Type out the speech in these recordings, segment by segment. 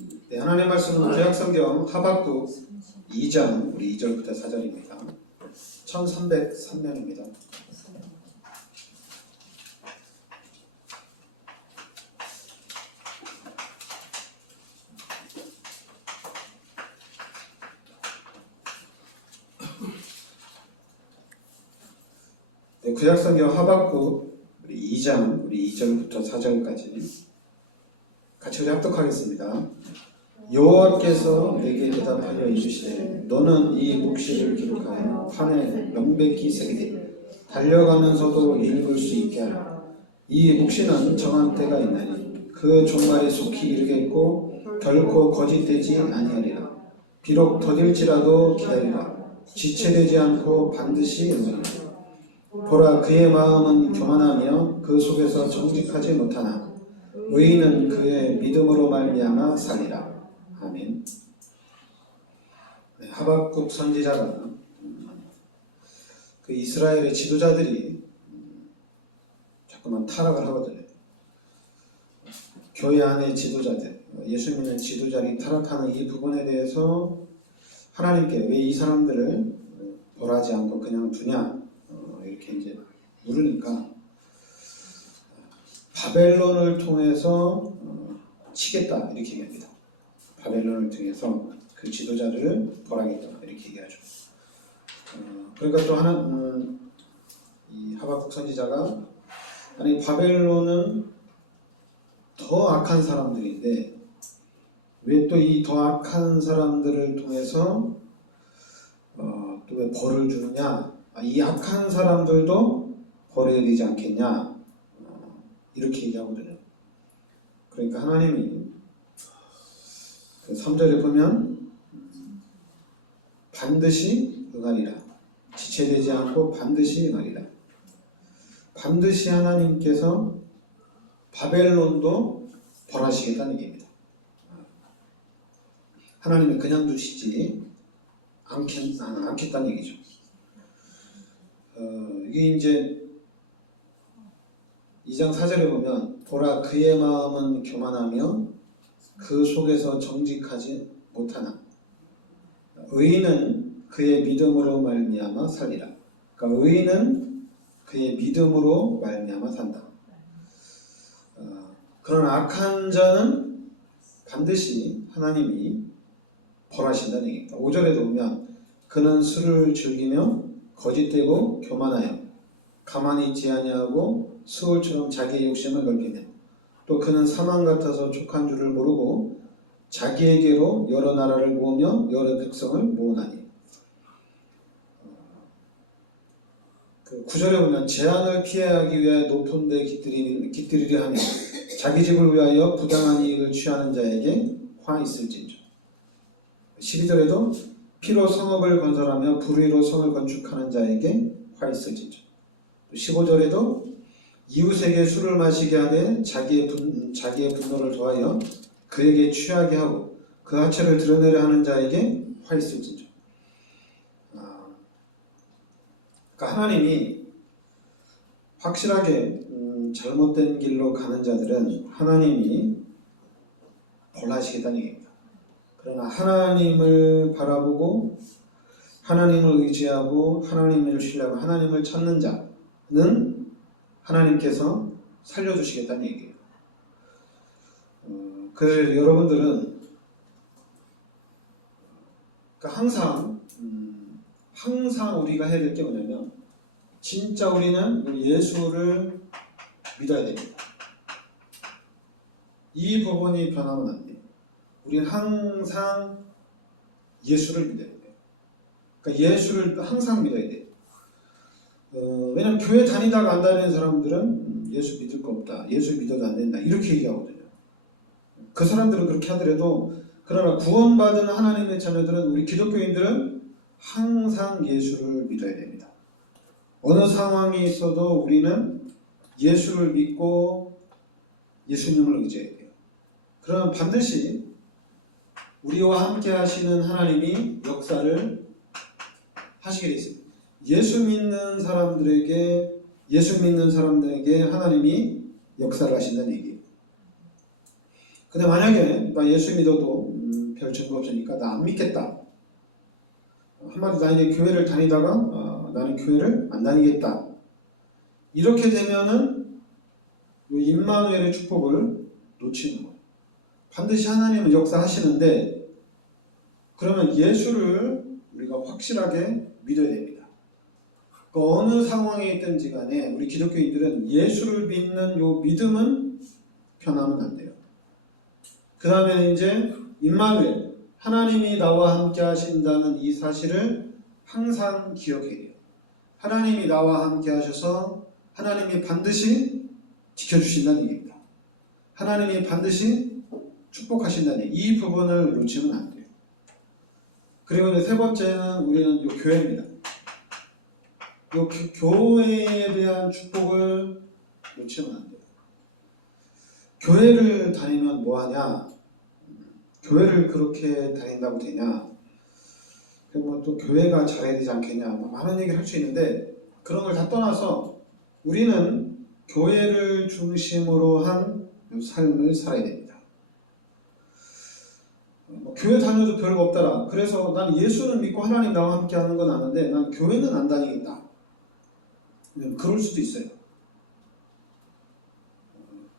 네, 하나님의 말씀은 구약성경 하박국 2장 우리 2절부터 4절입니다. 1303면입니다. 네, 구약성경 하박국 우리 2장 우리 2절부터 4절까지 같이 우리 합독하겠습니다. 여호와께서 내게 대답하여 이르시되 너는 이 묵시를 기록하여 판에 명백히 새기되 달려가면서도 읽을 수 있게 하라. 이 묵시는 정한 때가 있나니 그 종말에 속히 이르겠고 결코 거짓되지 아니하리라. 비록 더딜지라도 기다리라. 지체되지 않고 반드시 이루리라. 보라, 그의 마음은 교만하며 그 속에서 정직하지 못하나 의인은 그의 믿음으로 말미암아 살리라. 아멘. 네, 하박국 선지자가 그 이스라엘의 지도자들이 자꾸만 타락을 하거든요. 교회 안의 지도자들, 예수 믿는 지도자들이 타락하는 이 부분에 대해서 하나님께 왜 이 사람들을 벌하지 않고 그냥 두냐 이렇게 이제 물으니까 바벨론을 통해서 치겠다 이렇게 얘기합니다. 바벨론을 통해서 그 지도자를 벌하겠다 이렇게 얘기하죠. 그러니까 또 하나 이 하박국 선지자가 아니 바벨론은 더 악한 사람들인데 왜 또 이 더 악한 사람들을 통해서 또 왜 벌을 주느냐? 이 악한 사람들도 벌해야 되지 않겠냐? 이렇게 얘기하거든요. 그러니까 하나님이 그 3절에 보면 반드시 응하리라. 지체되지 않고 반드시 응하리라. 반드시 하나님께서 바벨론도 벌하시겠다는 얘기입니다. 하나님이 그냥 두시지 않겠다는 얘기죠. 이게 이제 2장 4절에 보면 보라, 그의 마음은 교만하며 그 속에서 정직하지 못하나 의인은 그의 믿음으로 말미암아 살리라. 그러니까 의인은 그의 믿음으로 말미암아 산다. 그러나 악한 자는 반드시 하나님이 벌하신다는 얘기입니다. 5절에도 보면 그는 술을 즐기며 거짓되고 교만하여 가만히 있지 아니하고 수월처럼 자기의 욕심을 넓히며 또 그는 사망 같아서 족한 줄을 모르고 자기에게로 여러 나라를 모으며 여러 백성을 모으나니. 그 9절에 보면 재앙을 피하기 위하여 높은 데 깃들이려 하며 자기 집을 위하여 부당한 이익을 취하는 자에게 화 있을진저. 12절에도 피로 성읍을 건설하며 불의로 성을 건축하는 자에게 화 있을진저. 15절에도 이웃에게 술을 마시게 하되 자기의 분노를 더하여 그에게 취하게 하고 그 하체를 드러내려 하는 자에게 화 있을진저. 그러니까 하나님이 확실하게 잘못된 길로 가는 자들은 하나님이 벌하시겠다는 얘기입니다. 그러나 하나님을 바라보고 하나님을 의지하고 하나님을 신뢰하고 하나님을 찾는 자는 하나님께서 살려주시겠다는 얘기예요. 그래서 여러분들은 그러니까 항상 우리가 해야 될 게 뭐냐면 진짜 우리는 예수를 믿어야 됩니다. 이 부분이 변하면 안 돼요. 우리는 항상 예수를 믿어야 돼요. 그러니까 예수를 항상 믿어야 돼요. 왜냐면 교회 다니다가 안 다니는 사람들은 예수 믿을 거 없다. 예수 믿어도 안 된다. 이렇게 얘기하거든요. 그 사람들은 그렇게 하더라도 그러나 구원받은 하나님의 자녀들은 우리 기독교인들은 항상 예수를 믿어야 됩니다. 어느 상황이 있어도 우리는 예수를 믿고 예수님을 의지해야 돼요. 그러면 반드시 우리와 함께 하시는 하나님이 역사를 하시게 되어 있습니다. 예수 믿는 사람들에게 하나님이 역사를 하신다는 얘기예요. 근데 만약에 나 예수 믿어도 별 증거 없으니까 나 안 믿겠다. 한마디로 나 이제 교회를 다니다가 나는 교회를 안 다니겠다. 이렇게 되면은 임마누엘의 축복을 놓치는 거예요. 반드시 하나님은 역사하시는데 그러면 예수를 우리가 확실하게 믿어야 됩니다. 그 어느 상황에 있든지 간에 우리 기독교인들은 예수를 믿는 요 믿음은 변하면 안 돼요. 그 다음에 이제 임마누엘, 하나님이 나와 함께 하신다는 이 사실을 항상 기억해야 돼요. 하나님이 나와 함께 하셔서 하나님이 반드시 지켜주신다는 얘기입니다. 하나님이 반드시 축복하신다는 얘기. 이 부분을 놓치면 안 돼요. 그리고 이제 세 번째는 우리는 요 교회입니다. 요 교회에 대한 축복을 놓치면 안 돼요. 교회를 다니면 뭐하냐? 교회를 그렇게 다닌다고 되냐? 그리고 또 교회가 잘해야 되지 않겠냐? 많은 얘기를 할 수 있는데 그런 걸 다 떠나서 우리는 교회를 중심으로 한 삶을 살아야 됩니다. 교회 다녀도 별거 없더라. 그래서 난 예수는 믿고 하나님 나와 함께 하는 건 아는데 난 교회는 안 다니겠다. 그럴 수도 있어요.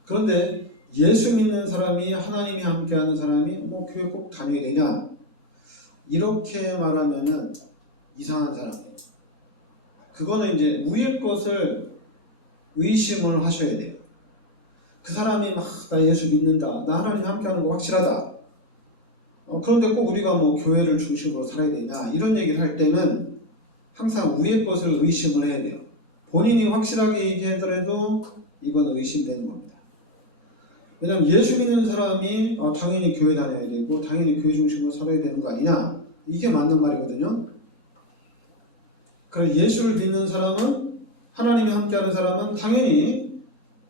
그런데 예수 믿는 사람이 하나님이 함께하는 사람이 뭐 교회 꼭 다녀야 되냐? 이렇게 말하면은 이상한 사람이에요. 그거는 이제 위의 것을 의심을 하셔야 돼요. 그 사람이 막 나 예수 믿는다, 나 하나님 함께하는 거 확실하다. 그런데 꼭 우리가 뭐 교회를 중심으로 살아야 되냐? 이런 얘기를 할 때는 항상 위의 것을 의심을 해야 돼요. 본인이 확실하게 얘기하더라도 이건 의심되는 겁니다. 왜냐하면 예수 믿는 사람이 당연히 교회 다녀야 되고 당연히 교회 중심으로 살아야 되는 거 아니냐? 이게 맞는 말이거든요. 그래서 예수를 믿는 사람은 하나님이 함께하는 사람은 당연히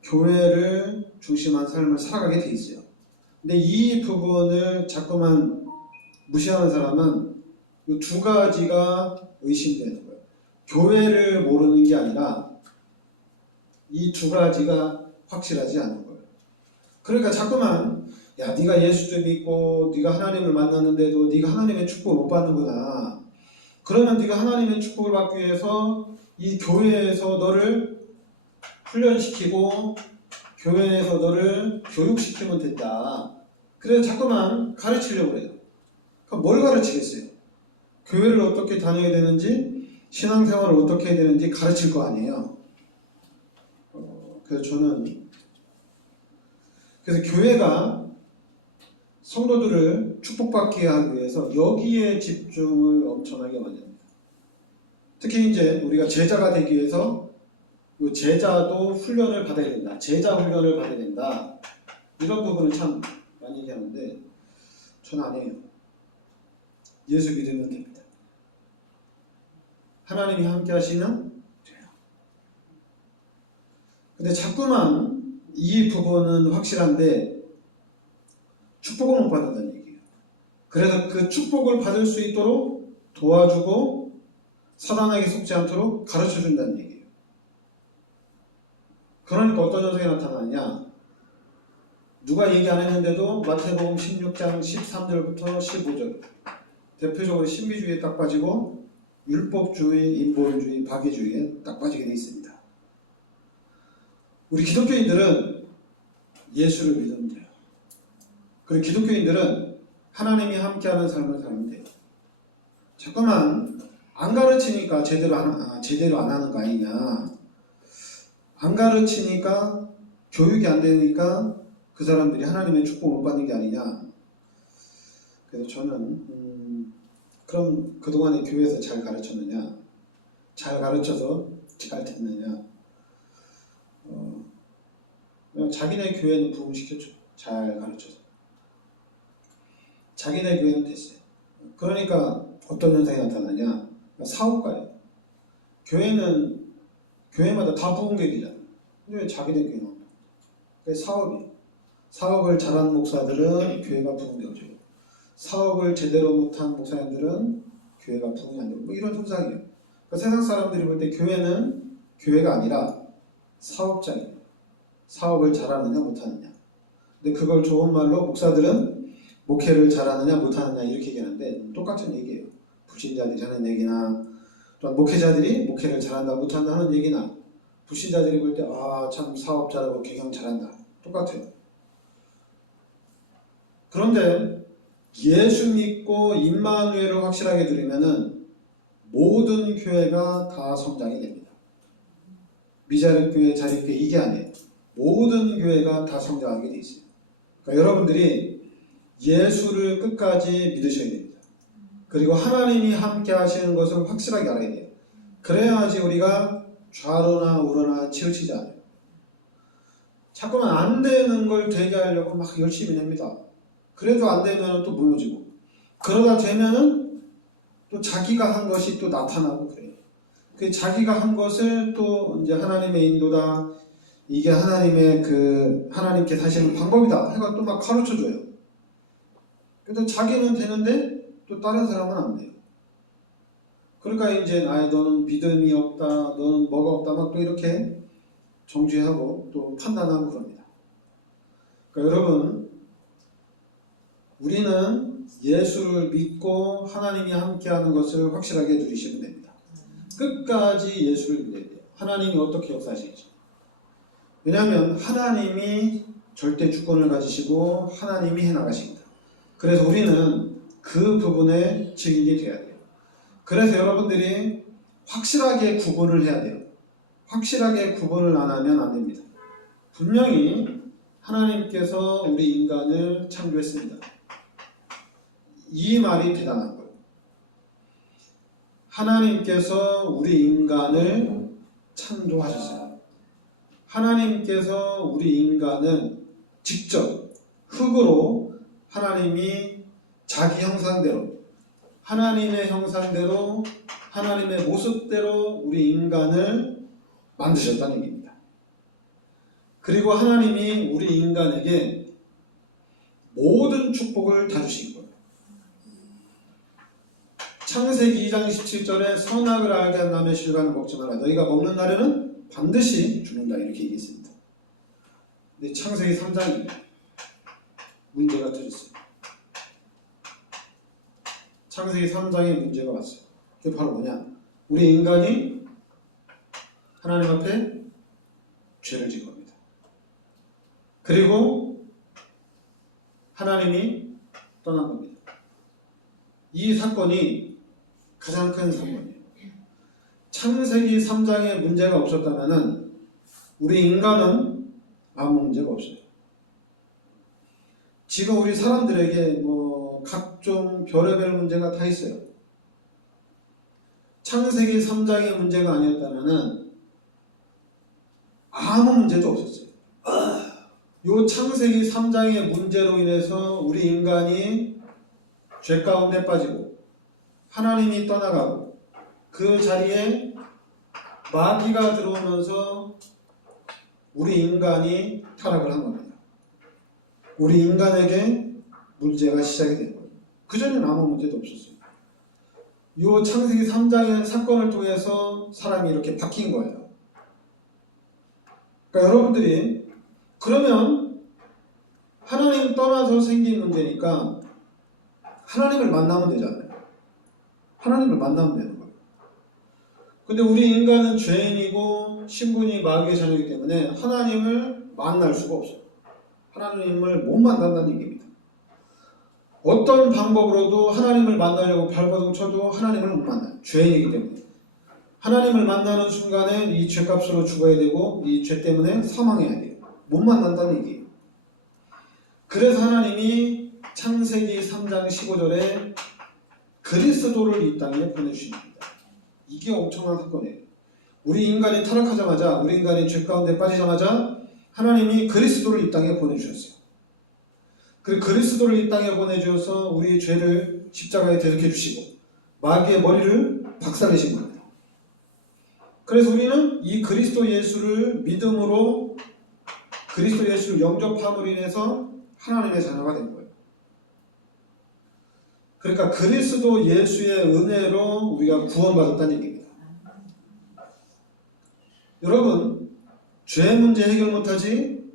교회를 중심한 삶을 살아가게 돼 있어요. 근데 이 부분을 자꾸만 무시하는 사람은 이 두 가지가 의심되는 거예요. 교회를 모르는 게 아니라 이 두 가지가 확실하지 않은 거예요. 그러니까 자꾸만 야 네가 예수도 믿고 네가 하나님을 만났는데도 네가 하나님의 축복을 못 받는구나. 그러면 네가 하나님의 축복을 받기 위해서 이 교회에서 너를 훈련시키고 교회에서 너를 교육시키면 된다. 그래서 자꾸만 가르치려고 해요. 그럼 뭘 가르치겠어요? 교회를 어떻게 다녀야 되는지 신앙생활을 어떻게 해야 되는지 가르칠 거 아니에요. 그래서 저는 교회가 성도들을 축복받게 하기 위해서 여기에 집중을 엄청나게 많이 합니다. 특히 이제 우리가 제자가 되기 위해서 이 제자도 훈련을 받아야 된다. 제자 훈련을 받아야 된다. 이런 부분을 참 많이 얘기하는데 저는 안 해요. 예수 믿으면 됩니다. 하나님이 함께 하시면 돼요. 근데 자꾸만 이 부분은 확실한데 축복을 못 받는다는 얘기예요. 그래서 그 축복을 받을 수 있도록 도와주고 사단에게 속지 않도록 가르쳐준다는 얘기예요. 그러니까 어떤 현상이 나타나냐? 누가 얘기 안 했는데도 마태복음 16장 13절부터 15절 대표적으로 신비주의에 딱 빠지고 율법주의, 인본주의, 박애주의에 딱 빠지게 되어 있습니다. 우리 기독교인들은 예수를 믿으면 돼요. 그리고 기독교인들은 하나님이 함께하는 삶을 살면 돼요. 자꾸만 안 가르치니까 제대로 안 하는 거 아니냐. 안 가르치니까 교육이 안 되니까 그 사람들이 하나님의 축복을 못 받는 게 아니냐. 그래서 저는 그럼 그동안에 교회에서 잘 가르쳤느냐, 잘 가르쳐서 잘 됐느냐. 자기네 교회는 부흥시켰죠. 잘 가르쳐서. 자기네 교회는 됐어요. 그러니까 어떤 현상이 나타나냐. 사업가예요. 교회마다 다 부흥되잖아요. 근데 왜 자기네 교회는 없나? 그게 사업이에요. 사업을 잘하는 목사들은 교회가 부흥되죠. 사업을 제대로 못한 목사님들은 교회가 부흥이 안 되고 뭐 이런 현상이에요. 그러니까 세상 사람들이 볼 때 교회는 교회가 아니라 사업장이에요. 사업을 잘하느냐 못하느냐. 근데 그걸 좋은 말로 목사들은 목회를 잘하느냐 못하느냐 이렇게 얘기하는데 똑같은 얘기예요. 불신자들이 하는 얘기나 또한 목회자들이 목회를 잘한다 못한다 하는 얘기나 불신자들이 볼 때 참 사업 잘하고 경영 잘한다 똑같아요. 그런데 예수 믿고 임마누엘을 확실하게 들으면은 모든 교회가 다 성장이 됩니다. 미자립교회, 자립교회 이게 아니에요. 모든 교회가 다 성장하게 돼 있어요. 그러니까 여러분들이 예수를 끝까지 믿으셔야 됩니다. 그리고 하나님이 함께 하시는 것을 확실하게 알아야 돼요. 그래야지 우리가 좌로나 우로나 치우치지 않아요. 자꾸만 안 되는 걸 되게 하려고 막 열심히 냅니다. 그래도 안 되면 또 무너지고 그러다 되면은 또 자기가 한 것이 또 나타나고 그래요. 그 자기가 한 것을 또 이제 하나님의 인도다 이게 하나님의 하나님께 하시는 방법이다 해가 또 막 가르쳐 줘요. 근데 자기는 되는데 또 다른 사람은 안 돼요. 그러니까 이제 너는 믿음이 없다, 너는 뭐가 없다 막 또 이렇게 정죄하고 또 판단하고 그럽니다. 그러니까 여러분 우리는 예수를 믿고 하나님이 함께하는 것을 확실하게 누리시면 됩니다. 끝까지 예수를 믿어야 돼요. 하나님이 어떻게 역사하실지. 왜냐하면 하나님이 절대 주권을 가지시고 하나님이 해나가십니다. 그래서 우리는 그 부분에 증인이 돼야 돼요. 그래서 여러분들이 확실하게 구분을 해야 돼요. 확실하게 구분을 안 하면 안 됩니다. 분명히 하나님께서 우리 인간을 창조했습니다. 이 말이 대단한 거예요. 하나님께서 우리 인간을 창조하셨어요. 하나님께서 우리 인간은 직접 흙으로 하나님이 자기 형상대로 하나님의 형상대로 하나님의 모습대로 우리 인간을 만드셨다는 얘기입니다. 그리고 하나님이 우리 인간에게 모든 축복을 다 주신 거예요. 창세기 2장 17절에 선악을 알게 한 다음에 실과는 먹지 마라. 너희가 먹는 날에는 반드시 죽는다. 이렇게 얘기했습니다. 근데 창세기 3장입니다. 문제가 터졌어요. 창세기 3장에 문제가 왔어요. 그게 바로 뭐냐? 우리 인간이 하나님 앞에 죄를 진 겁니다. 그리고 하나님이 떠난 겁니다. 이 사건이 가장 큰 사건이에요. 창세기 3장에 문제가 없었다면 우리 인간은 아무 문제가 없어요. 지금 우리 사람들에게 각종 별의별 문제가 다 있어요. 창세기 3장의 문제가 아니었다면 아무 문제도 없었어요. 요 창세기 3장의 문제로 인해서 우리 인간이 죄 가운데 빠지고 하나님이 떠나가고 그 자리에 마귀가 들어오면서 우리 인간이 타락을 한 겁니다. 우리 인간에게 문제가 시작이 된 거예요. 그전에는 아무 문제도 없었어요. 이 창세기 3장의 사건을 통해서 사람이 이렇게 바뀐 거예요. 그러니까 여러분들이 그러면 하나님 떠나서 생긴 문제니까 하나님을 만나면 되잖아요. 하나님을 만나면 되는 거예요. 근데 우리 인간은 죄인이고 신분이 마귀의 자녀이기 때문에 하나님을 만날 수가 없어요. 하나님을 못 만난다는 얘기입니다. 어떤 방법으로도 하나님을 만나려고 발버둥 쳐도 하나님을 못 만나요. 죄인이기 때문에. 하나님을 만나는 순간에 이 죄값으로 죽어야 되고 이 죄 때문에 사망해야 돼요. 못 만난다는 얘기예요. 그래서 하나님이 창세기 3장 15절에 그리스도를 이 땅에 보내주십니다. 이게 엄청난 사건이에요. 우리 인간이 타락하자마자 우리 인간이 죄 가운데 빠지자마자 하나님이 그리스도를 이 땅에 보내주셨어요. 그 그리스도를 이 땅에 보내주셔서 우리의 죄를 십자가에 대속해 주시고 마귀의 머리를 박살내신 겁니다. 그래서 우리는 이 그리스도 예수를 믿음으로 그리스도 예수를 영접함으로 인해서 하나님의 자녀가 된 거예요. 그러니까 그리스도 예수의 은혜로 우리가 구원받았다는 얘기입니다. 여러분, 죄 문제 해결 못하지,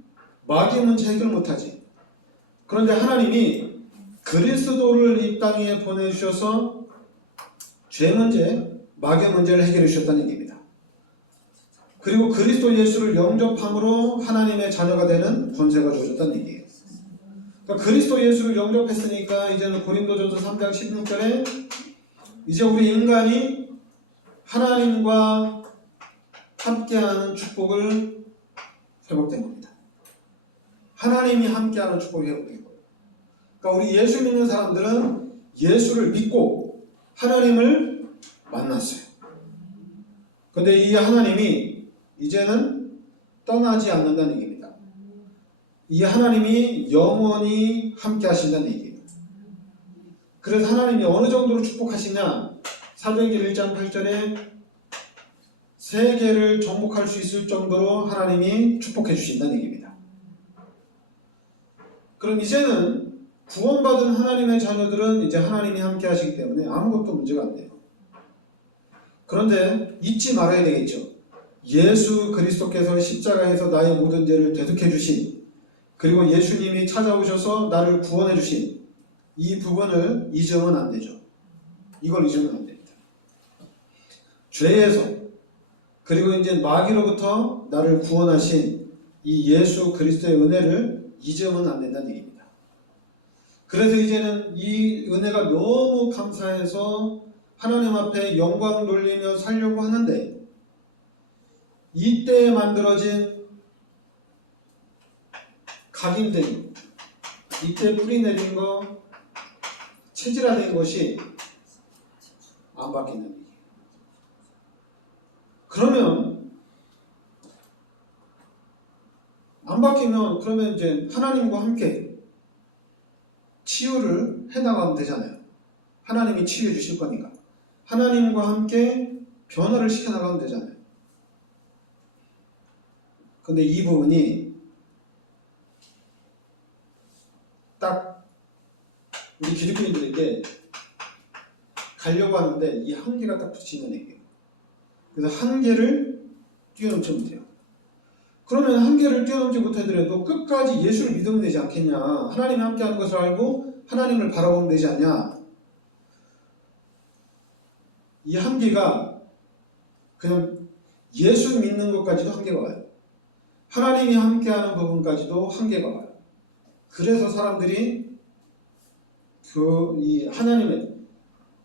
마귀 문제 해결 못하지, 그런데 하나님이 그리스도를 이 땅에 보내주셔서 죄 문제, 마귀의 문제를 해결해 주셨다는 얘기입니다. 그리고 그리스도 예수를 영접함으로 하나님의 자녀가 되는 권세가 주어졌다는 얘기예요. 그러니까 그리스도 예수를 영접했으니까 이제는 고린도전서 3장 16절에 이제 우리 인간이 하나님과 함께하는 축복을 회복된 겁니다. 하나님이 함께하는 축복이 회복된 거예요. 그러니까 우리 예수 믿는 사람들은 예수를 믿고 하나님을 만났어요. 근데 이 하나님이 이제는 떠나지 않는다는 얘기입니다. 이 하나님이 영원히 함께 하신다는 얘기예요. 그래서 하나님이 어느 정도로 축복하시냐, 사도행전 1장 8절에 세계를 정복할 수 있을 정도로 하나님이 축복해 주신다는 얘기입니다. 그럼 이제는 구원받은 하나님의 자녀들은 이제 하나님이 함께 하시기 때문에 아무것도 문제가 안 돼요. 그런데 잊지 말아야 되겠죠. 예수 그리스도께서 십자가에서 나의 모든 죄를 대속해 주신, 그리고 예수님이 찾아오셔서 나를 구원해 주신 이 부분을 잊으면 안 되죠. 이걸 잊으면 안 됩니다. 죄에서, 그리고 이제 마귀로부터 나를 구원하신 이 예수 그리스도의 은혜를 잊으면 안 된다는 얘기입니다. 그래서 이제는 이 은혜가 너무 감사해서 하나님 앞에 영광 돌리며 살려고 하는데, 이때 만들어진 각인된, 이때 뿌리 내린 거, 체질화된 것이 안 바뀌는 얘기예요. 그러면 안 바뀌면 그러면 이제 하나님과 함께 치유를 해나가면 되잖아요. 하나님이 치유해 주실 거니까 하나님과 함께 변화를 시켜나가면 되잖아요. 근데 이 부분이 딱 우리 기독교인들에게 가려고 하는데 이 한계가 딱 붙이는 얘기예요. 그래서 한계를 뛰어넘지 못해요. 그러면 한계를 뛰어넘지 못하더라도 끝까지 예수를 믿으면 되지 않겠냐. 하나님이 함께하는 것을 알고 하나님을 바라보면 되지 않냐. 이 한계가 그냥 예수 믿는 것까지도 한계가 와요. 하나님이 함께하는 부분까지도 한계가 와요. 그래서 사람들이 이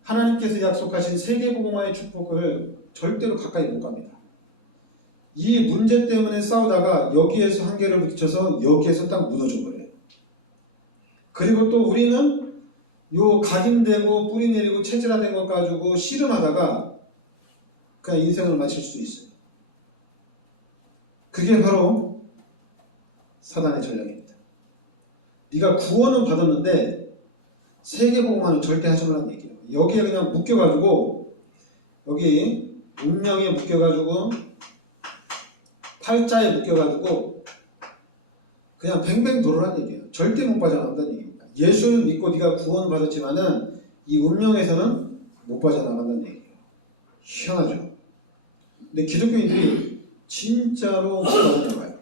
하나님께서 약속하신 세계복음화의 축복을 절대로 가까이 못 갑니다. 이 문제 때문에 싸우다가 여기에서 한계를 부딪혀서 여기에서 딱 무너져 버려요. 그리고 또 우리는 요 각인되고 뿌리 내리고 체질화된 것 가지고 씨름하다가 그냥 인생을 마칠 수 있어요. 그게 바로 사단의 전략입니다. 네가 구원은 받았는데 세계복음화는 절대 하지 말라는 얘기예요. 여기에 그냥 묶여가지고 여기 운명에 묶여가지고 팔자에 묶여가지고 그냥 뱅뱅 돌으라는 얘기예요. 절대 못 빠져나간다는 얘기입니다. 예수를 믿고 네가 구원을 받았지만은 이 운명에서는 못 빠져나간다는 얘기예요. 희한하죠. 근데 기독교인들이 진짜로 못 빠져나가요.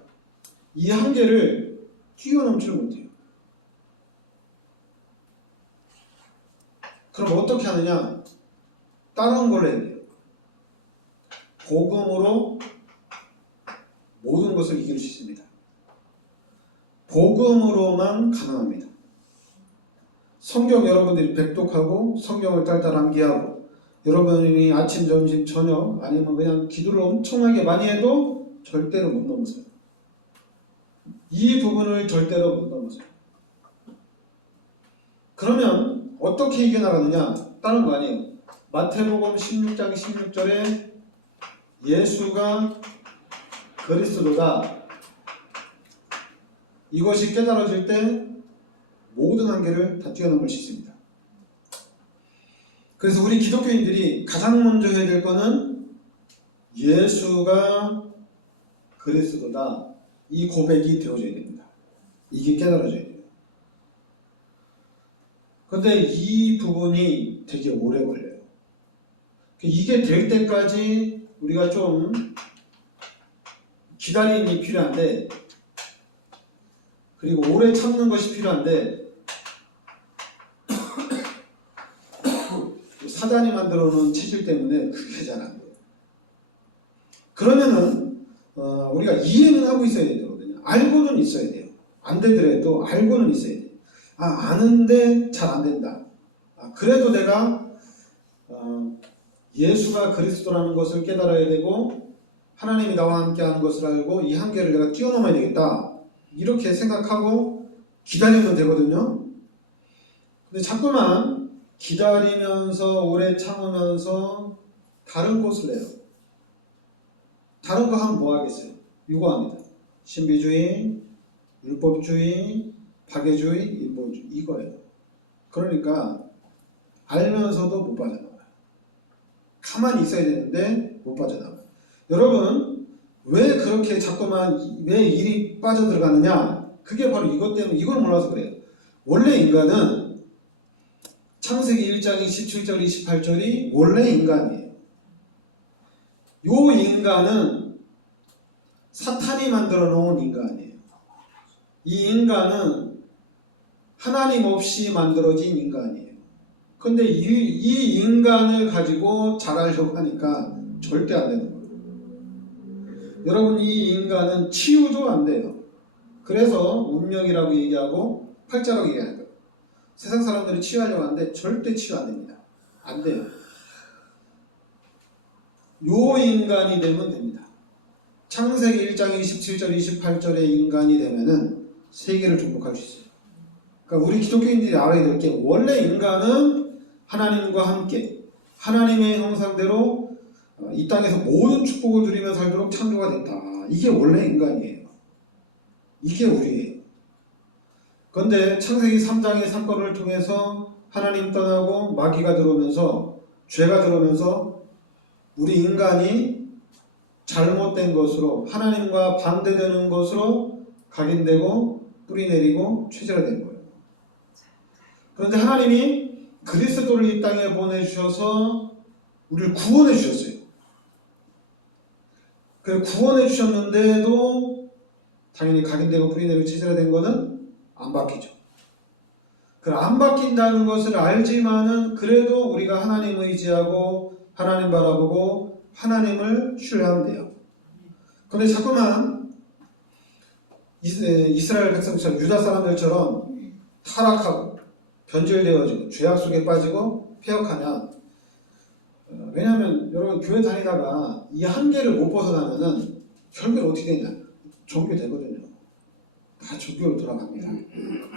이 한계를 뛰어넘지를 못해요. 그럼 어떻게 하느냐? 다른 걸 해야 돼요. 복음으로 모든 것을 이길 수 있습니다. 복음으로만 가능합니다. 성경 여러분들이 백독하고 성경을 딸딸 암기하고 여러분이 아침, 점심, 저녁 아니면 그냥 기도를 엄청나게 많이 해도 절대로 못 넘으세요. 이 부분을 절대로 못 넘으세요. 그러면 어떻게 이겨나가느냐? 다른 거 아니에요. 마태복음 16장 16절에 예수가 그리스도다. 이것이 깨달아질 때 모든 한계를 다 뛰어넘을 수 있습니다. 그래서 우리 기독교인들이 가장 먼저 해야 될 거는 예수가 그리스도다. 이 고백이 되어져야 됩니다. 이게 깨달아져야 돼요. 그런데 이 부분이 되게 오래 걸려요. 이게 될 때까지 우리가 좀 기다림이 필요한데 그리고 오래 참는 것이 필요한데 사단이 만들어 놓은 체질 때문에 그게 잘 안 돼요. 그러면은 우리가 이해는 하고 있어야 되거든요. 알고는 있어야 돼요. 안 되더라도 알고는 있어야 돼요. 아는데 잘 안 된다. 그래도 내가 예수가 그리스도라는 것을 깨달아야 되고 하나님이 나와 함께 하는 것을 알고 이 한계를 내가 뛰어넘어야 되겠다. 이렇게 생각하고 기다리면 되거든요. 근데 자꾸만 기다리면서 오래 참으면서 다른 꽃을 내요. 다른 거 하면 뭐 하겠어요? 이거 합니다. 신비주의, 율법주의, 박애주의, 인본주의 이거예요. 그러니까 알면서도 못 빠져나와요. 가만히 있어야 되는데 못 빠져나와요. 여러분 왜 그렇게 자꾸만 왜 일이 빠져들어가느냐? 그게 바로 이것 때문에 이걸 몰라서 그래요. 원래 인간은 창세기 1장 27절 28절이 원래 인간이에요. 요 인간은 사탄이 만들어 놓은 인간이에요. 이 인간은 하나님 없이 만들어진 인간이에요. 근데 이 인간을 가지고 자라려고 하니까 절대 안 되는 거예요. 여러분 이 인간은 치유도 안 돼요. 그래서 운명이라고 얘기하고 팔자라고 얘기하는 거예요. 세상 사람들이 치유하려고 하는데 절대 치유 안 됩니다. 안 돼요. 요 인간이 되면 됩니다. 창세기 1장 27절 28절의 인간이 되면은 세계를 정복할 수 있어요. 그러니까 우리 기독교인들이 알아야 될 게 원래 인간은 하나님과 함께 하나님의 형상대로 이 땅에서 모든 축복을 누리며 살도록 창조가 됐다. 이게 원래 인간이에요. 이게 우리예요. 그런데 창세기 3장의 사건을 통해서 하나님 떠나고 마귀가 들어오면서 죄가 들어오면서 우리 인간이 잘못된 것으로 하나님과 반대되는 것으로 각인되고 뿌리내리고 체질화된 거예요. 그런데 하나님이 그리스도를 이 땅에 보내주셔서 우리를 구원해 주셨어요. 그 구원해 주셨는데도 당연히 각인되고 뿌리내리고 체질화된 거는 안 바뀌죠. 그 안 바뀐다는 것을 알지만은 그래도 우리가 하나님 의지하고 하나님 바라보고 하나님을 신뢰하면 돼요. 그런데 자꾸만 이스라엘 백성처럼 유다 사람들처럼 타락하고 변질되어지고 죄악 속에 빠지고 폐역하면 왜냐하면 여러분 교회 다니다가 이 한계를 못 벗어나면은 결국엔 어떻게 되냐? 종교되거든요. 다 종교로 돌아갑니다.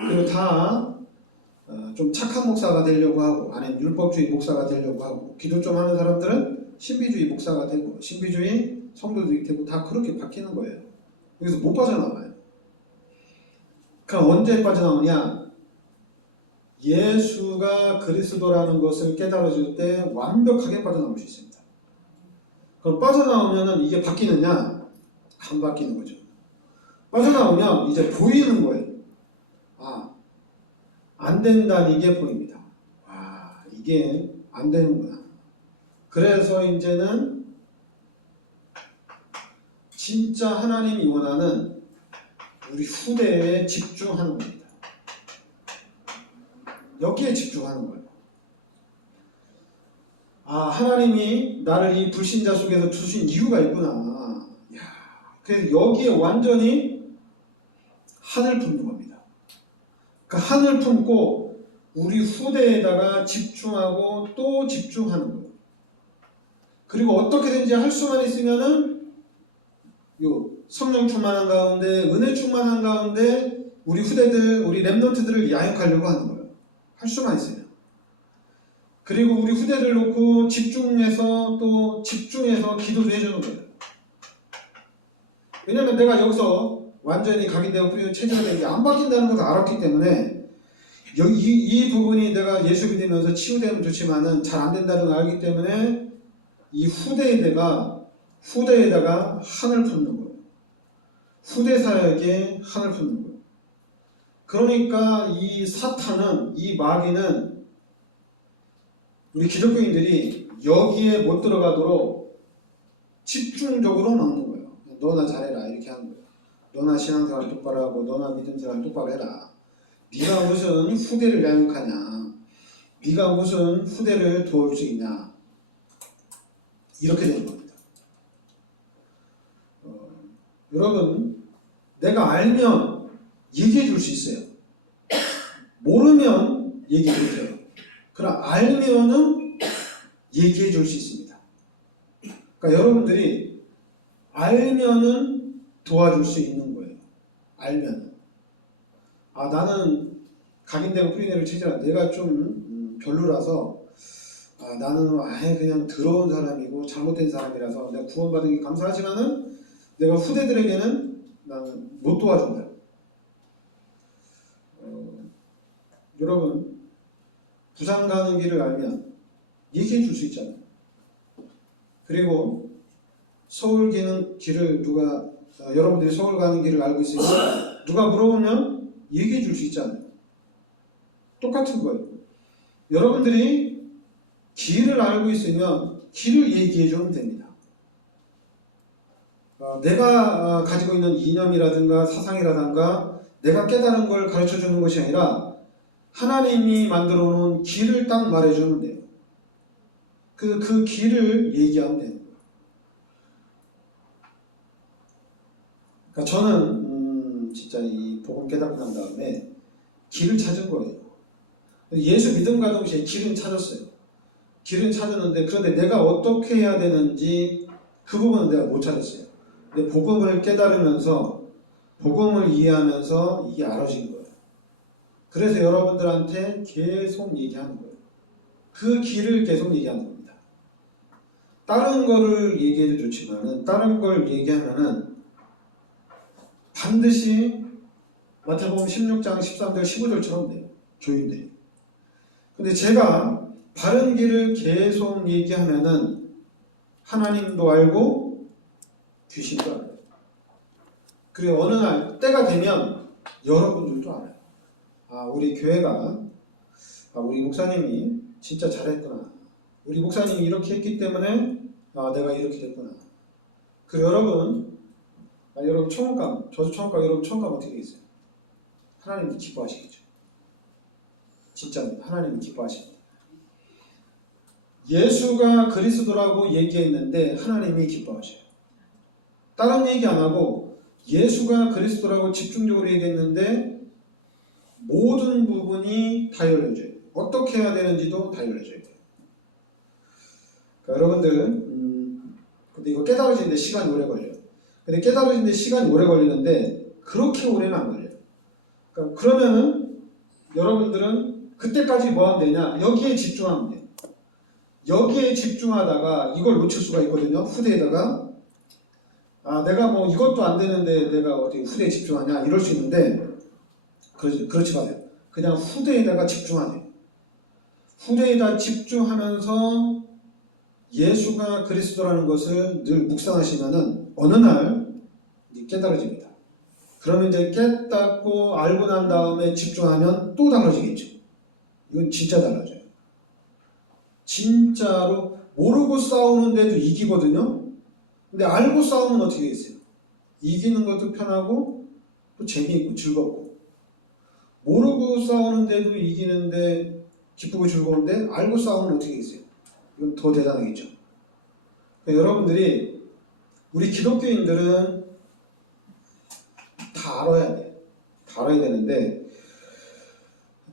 그리고 다 좀 착한 목사가 되려고 하고 아니면 율법주의 목사가 되려고 하고 기도 좀 하는 사람들은 신비주의 목사가 되고 신비주의 성도들이 되고 다 그렇게 바뀌는 거예요. 여기서 못 빠져나와요. 그럼 언제 빠져나오냐? 예수가 그리스도라는 것을 깨달아줄 때 완벽하게 빠져나올 수 있습니다. 그럼 빠져나오면 이게 바뀌느냐? 안 바뀌는 거죠. 빠져나오면 이제 보이는 거예요. 안 된다는 게 보입니다. 이게 안 되는구나. 그래서 이제는 진짜 하나님이 원하는 우리 후대에 집중하는 겁니다. 여기에 집중하는 거예요. 하나님이 나를 이 불신자 속에서 주신 이유가 있구나. 그래서 여기에 완전히 한을 품는 겁니다. 그 한을 품고 우리 후대에다가 집중하고 또 집중하는 거예요. 그리고 어떻게든지 할 수만 있으면은 요 성령 충만한 가운데 은혜 충만한 가운데 우리 후대들 우리 렘넌트들을 양육하려고 하는 거예요. 할 수만 있으면. 그리고 우리 후대들 놓고 집중해서 기도도 해주는 거예요. 왜냐면 내가 여기서 완전히 각인되고 뿌리는 체질화 된 게 안 바뀐다는 것을 알았기 때문에 이 부분이 내가 예수 믿으면서 치유되면 좋지만은 잘 안 된다는 걸 알기 때문에 이 후대에다가 한을 품는 거예요. 후대 사역에 한을 품는 거예요. 그러니까 이 사탄은 이 마귀는 우리 기독교인들이 여기에 못 들어가도록 집중적으로 막는 거예요. 너나 잘해라 이렇게 하는 거예요. 너나 신앙생활 똑바로 하고 너나 믿음생활 똑바로 해라. 네가 무슨 후대를 양육하냐. 네가 무슨 후대를 도울 수 있냐. 이렇게 되는 겁니다. 여러분, 내가 알면 얘기해 줄 수 있어요. 모르면 얘기해 못해요. 그러나 알면은 얘기해 줄 수 있습니다. 그러니까 여러분들이 알면은 도와줄 수 있는 거예요. 알면은. 아, 나는 각인되고 뿌리내를 체질라 내가 좀 별로라서 나는 아예 그냥 더러운 사람이고 잘못된 사람이라서 내가 구원받은 게 감사하지만은 내가 후대들에게는 나는 못 도와준다. 여러분, 부산 가는 길을 알면 얘기해 줄 수 있잖아요. 그리고 서울 가는 길을 여러분들이 서울 가는 길을 알고 있으니까 누가 물어보면 얘기해 줄 수 있잖아요. 똑같은 거예요. 여러분들이 길을 알고 있으면 길을 얘기해 주면 됩니다. 내가 가지고 있는 이념이라든가 사상이라든가 내가 깨달은 걸 가르쳐 주는 것이 아니라 하나님이 만들어 놓은 길을 딱 말해 주면 돼요. 그 길을 얘기하면 되는 거예요. 그러니까 저는 진짜 이 복음 깨닫고 난 다음에 길을 찾은 거예요. 예수 믿음 가는 동시에 길은 찾았어요. 길은 찾았는데 그런데 내가 어떻게 해야 되는지 그 부분은 내가 못 찾았어요. 근데 복음을 깨달으면서 복음을 이해하면서 이게 알아진 거예요. 그래서 여러분들한테 계속 얘기하는 거예요. 그 길을 계속 얘기하는 겁니다. 다른 거를 얘기해도 좋지만은 다른 걸 얘기하면은 반드시 마태복음 16장 13절 15절처럼 돼요. 교인들이. 근데 제가 바른 길을 계속 얘기하면은 하나님도 알고 귀신도 알아요. 그리고 어느 날 때가 되면 여러분들도 알아요. 우리 교회가 우리 목사님이 진짜 잘했구나. 우리 목사님이 이렇게 했기 때문에 내가 이렇게 됐구나. 그리고 여러분 처음 가면 저도 처음 가면 여러분 처음 가면 어떻게 되겠어요? 하나님이 기뻐하시겠죠. 진짜 하나님이 기뻐하십니다. 예수가 그리스도라고 얘기했는데 하나님이 기뻐하셔요. 다른 얘기 안 하고 예수가 그리스도라고 집중적으로 얘기했는데 모든 부분이 다 열려져요. 어떻게 해야 되는지도 다 열려져요. 그러니까 여러분들 근데 이거 깨달아지는데 시간이 오래 걸려요. 근데 깨달아지는데 시간이 오래 걸리는데 그렇게 오래는 안 걸려요. 그러니까 그러면은 여러분들은 그때까지 뭐 하면 되냐? 여기에 집중하면 돼요. 여기에 집중하다가 이걸 놓칠 수가 있거든요. 후대에다가 내가 뭐 이것도 안 되는데 내가 어떻게 후대에 집중하냐 이럴 수 있는데 그렇지 마세요. 그냥 후대에다가 집중하세요. 후대에다 집중하면서 예수가 그리스도라는 것을 늘 묵상하시면은 어느 날 깨달아집니다. 그러면 이제 깨닫고 알고 난 다음에 집중하면 또 달라지겠죠. 이건 진짜 달라져요. 진짜로 모르고 싸우는데도 이기거든요. 근데 알고 싸우면 어떻게 되겠어요? 이기는 것도 편하고 또 재미있고 즐겁고, 모르고 싸우는데도 이기는데 기쁘고 즐거운데 알고 싸우면 어떻게 되겠어요? 이건 더 대단하겠죠. 그러니까 여러분들이 우리 기독교인들은 다 알아야 돼. 다 알아야 되는데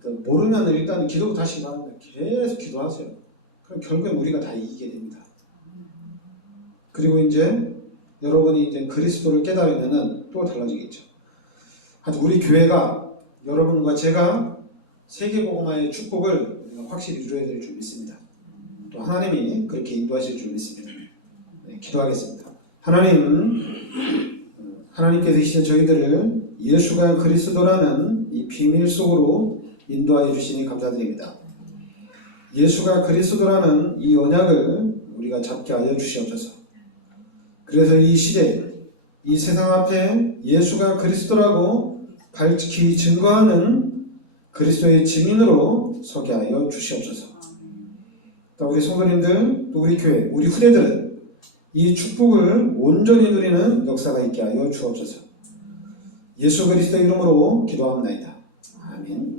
모르면 일단 기도 다시 말합니다. 계속 기도하세요. 그럼 결국엔 우리가 다 이기게 됩니다. 그리고 이제 여러분이 이제 그리스도를 깨달으면은 또 달라지겠죠. 하여튼 우리 교회가 여러분과 제가 세계복음화의 축복을 확실히 이루어야 될 줄 믿습니다. 또 하나님이 그렇게 인도하실 줄 믿습니다. 네, 기도하겠습니다. 하나님께서 이 시대 저희들을 예수가 그리스도라는 이 비밀 속으로 인도하여 주시니 감사드립니다. 예수가 그리스도라는 이 언약을 우리가 잡게 하여 주시옵소서. 그래서 이 시대, 이 세상 앞에 예수가 그리스도라고 밝히 증거하는 그리스도의 증인으로 서게 하여 주시옵소서. 또 우리 성도님들, 또 우리 교회, 우리 후대들은 이 축복을 온전히 누리는 역사가 있게 하여 주옵소서. 예수 그리스도 이름으로 기도합니다. 아멘.